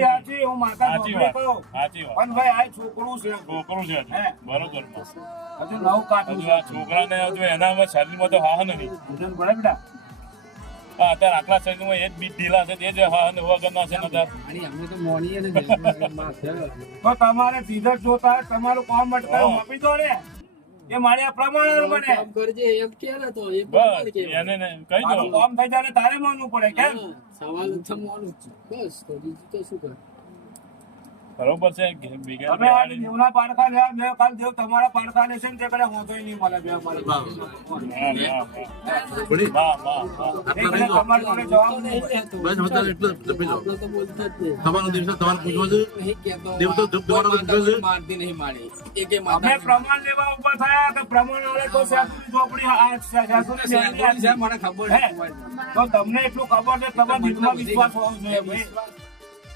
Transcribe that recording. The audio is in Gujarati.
સાચી સાચી હું માતા સાચી છોકરી વાત કહું સાચી વાત પણ ભાઈ આ છોકરું છે છોકરું છે હજુ. હે. બરોબર હજુ નવું કાઢું હજુ આ છોકરાને હજુ એનામાં શરીરમાં તો હા નથી સમજણ પડે બેટા અત્યારે આટલા શરીરમાં એ જ બીજ ઢીલા છે તે જ હા વગરના છે ને તાર. અને અમે તો મોનીએ ને માથે તો તમારે ધીરજ જોતા હોય, તમારું કામ અટકાવ આપી દો ને એ મારી પ્રમાણ બને કામ કરજે એમ કે ને તો એ બસ એને ને કહી દો મારું કામ થઈ જાય ને તારે માનવું પડે કેમ સવાલ થવાનું જ. બસ તો બીજું તો શું કરે બરોબર છે ભેગા તમે આ દેવના પાડખા લેવા બે કાલ દેવ તમારા પાડખા લેશે ને તે કડે હોતોય નહીં મળે બે મળે તમારી જોડે જવાબ નહીં હોય. બસ વધારે એટલે જપી જાઓ. આપણે તો બોલતા જ નહીં. તમારો દિવસ તમારે પૂછવા છે નહીં કહેતો. દેવ તો ધૂપ દેવાનો કોઈ પૂછવા છે. મારતી નહીં મારી. એકે અમે માતા પ્રમાણ લેવા ઉભા થયા કે પ્રમાણ વાળે તો સાસુની ઝોપડી આ સાસુની છે, બેનની મને ખબર હે? નથી. તો તમને એટલું ખબર છે તમારા દિલમાં વિશ્વાસ હોવો જોઈએ ભાઈ